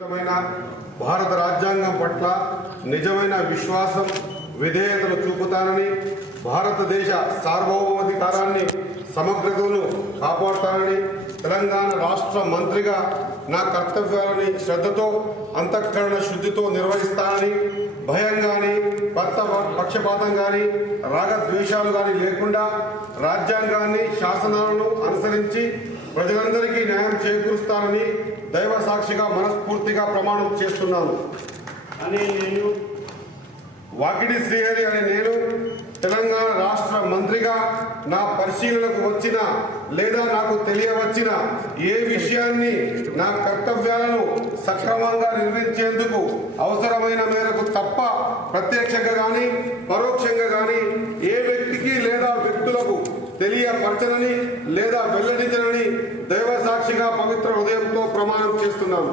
భారత రాజ్యాంగం పట్ల నిజమైన విశ్వాసం విధేయతను చూపుతానని, భారతదేశ సార్వభౌమాధికారాన్ని సమగ్రతను కాపాడుతానని, తెలంగాణ రాష్ట్ర మంత్రిగా నా కర్తవ్యాలని శ్రద్ధతో అంతఃకరణ శుద్ధితో నిర్వహిస్తానని, భయం కానీ పక్షపాతం కానీ రాగద్వేషాలు కానీ లేకుండా రాజ్యాంగాన్ని శాసనాలను అనుసరించి ప్రజలందరికీ న్యాయం చేకూరుస్తానని దైవ సాక్షిగా మనస్ఫూర్తిగా ప్రమాణం చేస్తున్నాను అని నేను వాకిడి శ్రీహరి అనే నేను తెలంగాణ రాష్ట్ర మంత్రిగా నా పరిశీలనకు వచ్చిన లేదా నాకు తెలియవచ్చిన ఏ విషయాన్ని నా కర్తవ్యాలను సక్రమంగా నిర్వహించేందుకు అవసరమైన మేరకు తప్ప ప్రత్యక్షంగా కానీ పరోక్షంగా కానీ ఏ వ్యక్తికి లేదా వ్యక్తులకు తెలియపరచనని లేదా వెల్లడించనని దైవ సాక్షిగా పవిత్ర హృదయంతో ప్రమాణం చేస్తున్నాను.